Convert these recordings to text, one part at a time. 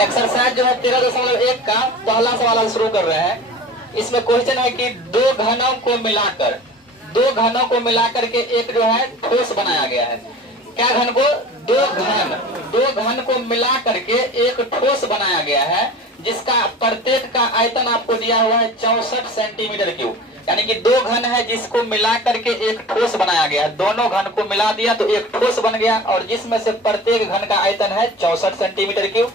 Exercise जो है 13.1 का पहला सवाल शुरू कर रहे हैं। इसमें क्वेश्चन है कि दो घनों को मिलाकर के एक जो है ठोस बनाया गया है। क्या घन को? दो घन को मिला करके एक ठोस बनाया गया है, जिसका प्रत्येक का आयतन आपको दिया हुआ है 64 सेंटीमीटर क्यूब। यानी कि दो घन है जिसको मिला करके एक ठोस बनाया गया है। दोनों घन को मिला दिया तो एक ठोस बन गया, और जिसमें से प्रत्येक घन का आयतन है 64 सेंटीमीटर क्यूब।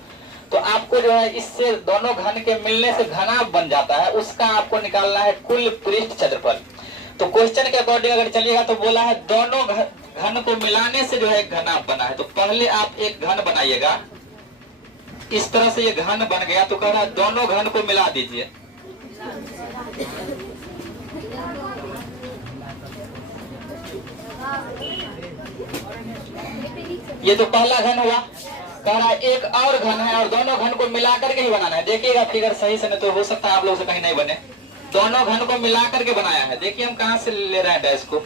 तो आपको जो है इससे दोनों घन के मिलने से घनाभ बन जाता है, उसका आपको निकालना है कुल पृष्ठ क्षेत्रफल। तो क्वेश्चन के अकॉर्डिंग अगर चलिएगा तो बोला है दोनों घन को मिलाने से जो है घनाभ बना है। तो पहले आप एक घन बनाइएगा, इस तरह से ये घन बन गया। तो कह रहा है दोनों घन को मिला दीजिए। ये तो पहला घन हुआ। कह रहा है एक और घन है और दोनों घन को मिलाकर के ही बनाना है। देखिएगा फिगर सही से, नहीं तो हो सकता है आप लोग से कहीं नहीं बने। दोनों घन को मिलाकर के बनाया है। देखिए हम कहां से ले रहे हैं डैश को।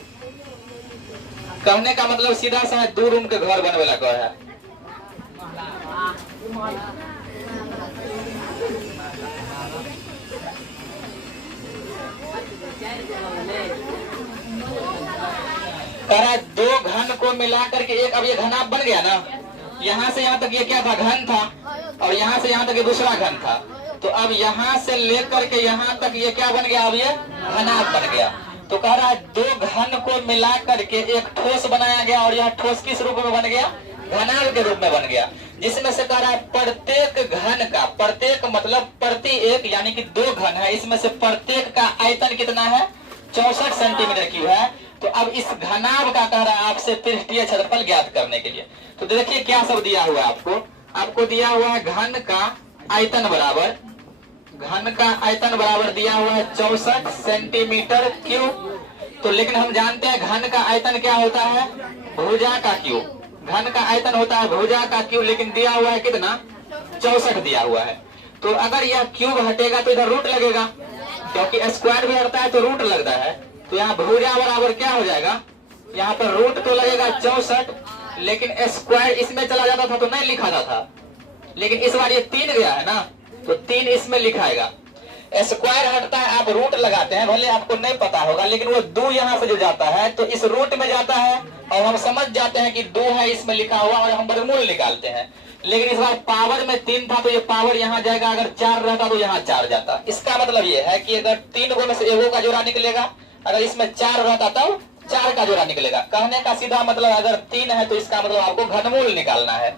कहने का मतलब सीधा सा 2 रूम के घर बनवे ला कह है। कह रहा है दो घन को मिलाकर के एक, अब ये घनाभ बन गया ना। यहाँ से यहाँ तक ये क्या था? घन था, और यहाँ से यहाँ तक ये दूसरा घन था। तो अब यहाँ से लेकर के यहाँ तक ये क्या बन गया? अब ये घनाभ बन गया। तो कह रहा है दो घन को मिला करके एक ठोस बनाया गया, और यह ठोस किस रूप में बन गया? घनाभ के रूप में बन गया। जिसमें से कह रहा है प्रत्येक घन का, प्रत्येक मतलब प्रति एक, यानी कि दो घन है, इसमें से प्रत्येक का आयतन कितना है? 64 सेंटीमीटर क्यूब है। तो अब इस घनाभ का कह रहा है आपसे पृष्ठीय क्षेत्रफल ज्ञात करने के लिए। तो देखिए क्या सब दिया हुआ है आपको दिया हुआ है घन का आयतन बराबर, दिया हुआ है 64 सेंटीमीटर क्यूब। तो लेकिन हम जानते हैं घन का आयतन क्या होता है? भुजा का क्यूब। घन का आयतन होता है भुजा का क्यूब, लेकिन दिया हुआ है कितना? 64 दिया हुआ है। तो अगर यह क्यूब हटेगा तो इधर रूट लगेगा, क्योंकि स्क्वायर भी हटता है तो रूट लगता है। तो यहाँ भुजा बराबर क्या हो जाएगा? यहाँ पर रूट तो लगेगा 64, लेकिन स्क्वायर इसमें चला जाता था तो नहीं लिखा जाता था। लेकिन इस बार ये 3 गया है ना, तो 3 इसमें लिखाएगा। स्क्वायर हटता है, आप रूट लगाते हैं, भले आपको नहीं पता होगा, लेकिन वो 2 यहाँ से जो जाता है तो इस रूट में जाता है, और हम समझ जाते हैं कि 2 है इसमें लिखा हुआ, और हम वर्गमूल निकालते हैं। लेकिन इस बार पावर में 3 था तो ये पावर यहाँ जाएगा, अगर 4 रहता तो यहाँ 4 जाता। इसका मतलब ये है कि अगर 3 गो में से एगो का जोड़ा निकलेगा, अगर इसमें 4 रहता तो 4 का जोड़ा निकलेगा। कहने का सीधा मतलब अगर 3 है तो इसका मतलब आपको घनमूल निकालना है।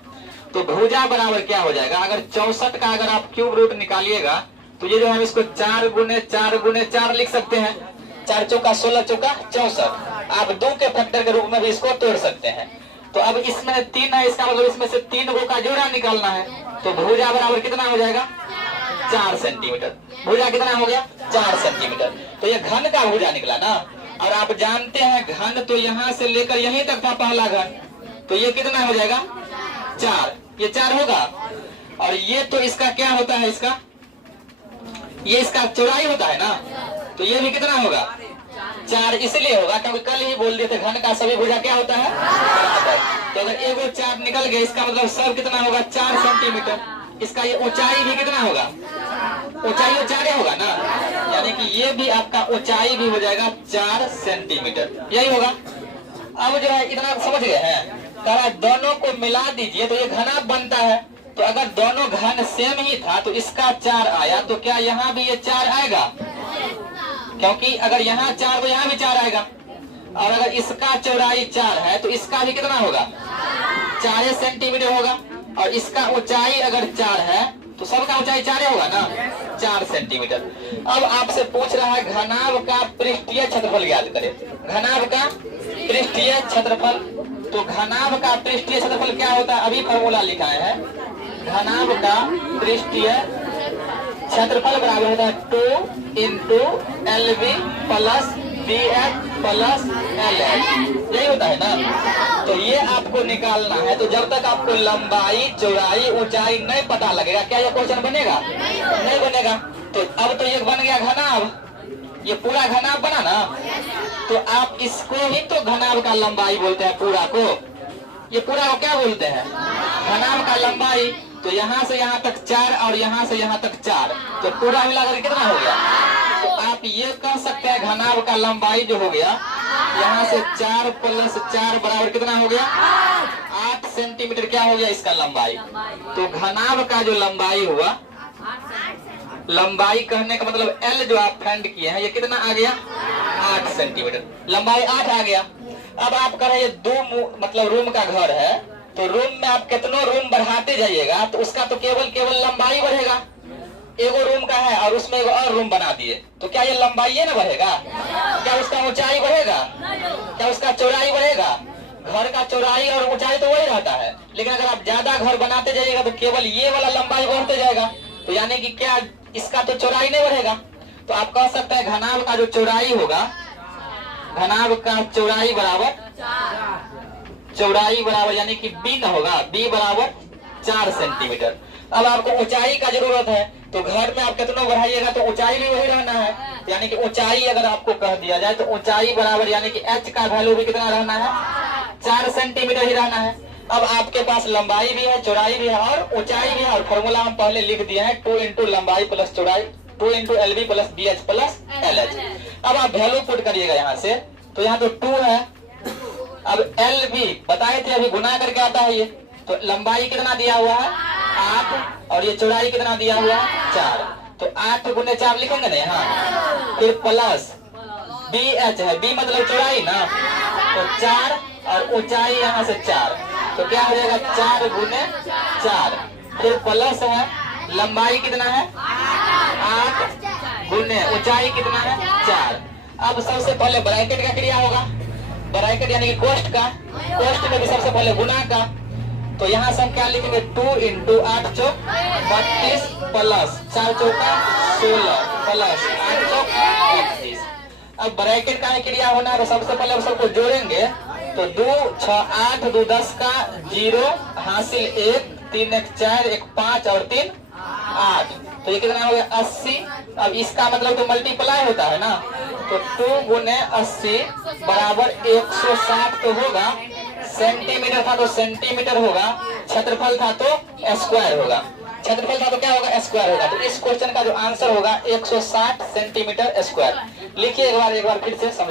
तो भुजा बराबर क्या हो जाएगा? अगर 64 का अगर आप क्यूब रूट निकालिएगा तो ये जो हम इसको 4 गुने 4 गुने 4 लिख सकते हैं। 4 चौका 16 चौका 64। आप 2 के फैक्टर के रूप में भी इसको तोड़ सकते हैं। तो अब इसमें 3 है, इसका मतलब इसमें से 3 गो का जोड़ा निकालना है। तो भुजा बराबर कितना हो जाएगा? 4 सेंटीमीटर। भुजा कितना हो गया? 4 सेंटीमीटर। तो ये घन का भुजा निकला ना। और आप जानते हैं घन तो यहाँ से लेकर यहीं तक था पहला घन, तो ये कितना हो जाएगा? 4। ये 4 होगा। और ये तो इसका क्या होता है? ये इसका चौड़ाई होता है ना, तो ये भी कितना होगा? 4 इसलिए होगा क्योंकि कल ही बोल दिए थे घन का सभी भुजा क्या होता है? तो अगर एगो 4 निकल गया, इसका मतलब सब कितना होगा? 4 सेंटीमीटर। इसका ये ऊंचाई भी कितना होगा? ऊंचाई 4 होगा ना, यानी कि ये भी आपका ऊंचाई भी हो जाएगा 4 सेंटीमीटर। यही होगा। अब जो है इतना समझ गए हैं। कह रहा है दोनों को मिला दीजिए तो ये घनाभ बनता है। तो अगर दोनों घन सेम ही था तो इसका 4 आया, तो क्या यहाँ भी ये 4 आएगा? क्योंकि अगर यहाँ 4 तो यहाँ भी 4 आएगा। और अगर इसका चौड़ाई 4 है तो इसका भी कितना होगा? 4 सेंटीमीटर होगा। और इसका ऊंचाई अगर 4 है तो सबका ऊंचाई 4 होगा ना, 4 सेंटीमीटर। अब आपसे पूछ रहा है घनाभ का पृष्ठीय क्षेत्रफल ज्ञात करें। घनाभ का पृष्ठीय क्षेत्रफल। तो घनाभ का पृष्ठीय क्षेत्रफल क्या होता है? अभी फॉर्मूला लिखा है। घनाभ का पृष्ठीय क्षेत्रफल बराबर होता है 2 × LV + BF + LH। यही होता है ना। तो ये आपको निकालना है। तो जब तक आपको लंबाई, चौड़ाई, ऊंचाई नहीं पता लगेगा, क्या ये क्वेश्चन बनेगा? नहीं बनेगा। तो अब तो ये बन गया घनाभ, ये पूरा घनाभ बना ना। तो आप इसको ही तो घनाभ का लंबाई बोलते हैं। पूरा को, ये पूरा को क्या बोलते हैं? घनाभ का लंबाई। तो यहाँ से यहाँ तक 4 और यहाँ से यहाँ तक 4, तो पूरा मिलाकर कितना हो गया? तो आप ये कह सकते हैं घनाभ का लंबाई जो हो गया यहाँ से 4 + 4 बराबर कितना हो गया? 8 सेंटीमीटर क्या हो गया इसका लंबाई। तो घनाभ का जो लंबाई हुआ, लंबाई कहने का मतलब L जो आप फाइंड किए हैं ये कितना आ गया? 8 सेंटीमीटर, लंबाई 8 आ गया। अब आप कह रहे हैं 2 मतलब रूम का घर है, तो रूम में आप कितनों रूम बढ़ाते जाइएगा तो उसका तो केवल लंबाई बढ़ेगा। एगो रूम का है और उसमें एगो और रूम बना दिए, तो क्या ये लंबाई ना बढ़ेगा? क्या उसका ऊंचाई बढ़ेगा? क्या उसका चौड़ाई बढ़ेगा? घर का चौड़ाई और ऊंचाई तो वही रहता है, लेकिन अगर आप ज्यादा घर बनाते जाइएगा तो केवल ये वाला लंबाई बढ़ते जाएगा, तो यानी कि क्या इसका तो चौड़ाई नहीं बढ़ेगा। तो आप कह सकते हैं घनाभ का जो चौड़ाई होगा, घनाभ का चौड़ाई बराबर यानी कि B न होगा, B बराबर 4 सेंटीमीटर। अब आपको ऊंचाई का जरूरत है, तो घर में आप कितना बढ़ाइएगा तो ऊंचाई भी वही रहना है, यानी कि ऊंचाई अगर आपको कह दिया जाए तो ऊंचाई बराबर यानी कि H का वैल्यू भी कितना रहना है? 4 सेंटीमीटर ही रहना है। अब आपके पास लंबाई भी है, चौड़ाई भी है और ऊंचाई भी है, और फॉर्मूला हम पहले लिख दिए हैं 2 × लंबाई + चौड़ाई 2 × LB + BH + LH। अब आप वैल्यू पुट करिएगा यहाँ से, तो यहाँ तो 2 है। अब LB बताए थे अभी गुना करके आता है ये, तो लंबाई कितना दिया हुआ है? 8 और ये चौड़ाई कितना दिया हुआ है? 4। तो 8 × 4 लिखेंगे ना यहाँ, फिर प्लस BH है, B मतलब चौड़ाई ना, तो 4 और ऊंचाई यहाँ से 4, तो क्या हो जाएगा? 4 × 4, फिर प्लस है लंबाई कितना है? 8 गुने ऊंचाई कितना है? 4। अब सबसे पहले ब्रैकेट का क्रिया होगा, ब्रैकेट यानी कि कोष्ठ का, कोष्ठ में भी सबसे पहले गुना का, तो यहाँ से हम क्या लिखेंगे? 2 × 8 चौक 32 प्लस 4 चौका 16 प्लस 8 चौक 31। अब ब्रैकेट का क्रिया होना है, तो सबसे पहले हम सबको जोड़ेंगे, तो 2 6 8 2 10 का 0 हासिल 1 3 1 4 1 5 और 3 8, तो ये कितना हो गया? 80। अब इसका मतलब तो मल्टीप्लाई होता है ना, तो 2 × 80 बराबर 160 तो होगा, सेंटीमीटर था तो सेंटीमीटर होगा, क्षेत्रफल था तो स्क्वायर होगा, क्षेत्रफल था तो क्या होगा? स्क्वायर होगा। तो इस क्वेश्चन का जो आंसर होगा 160 सेंटीमीटर स्क्वायर। लिखिए एक बार फिर से समझा।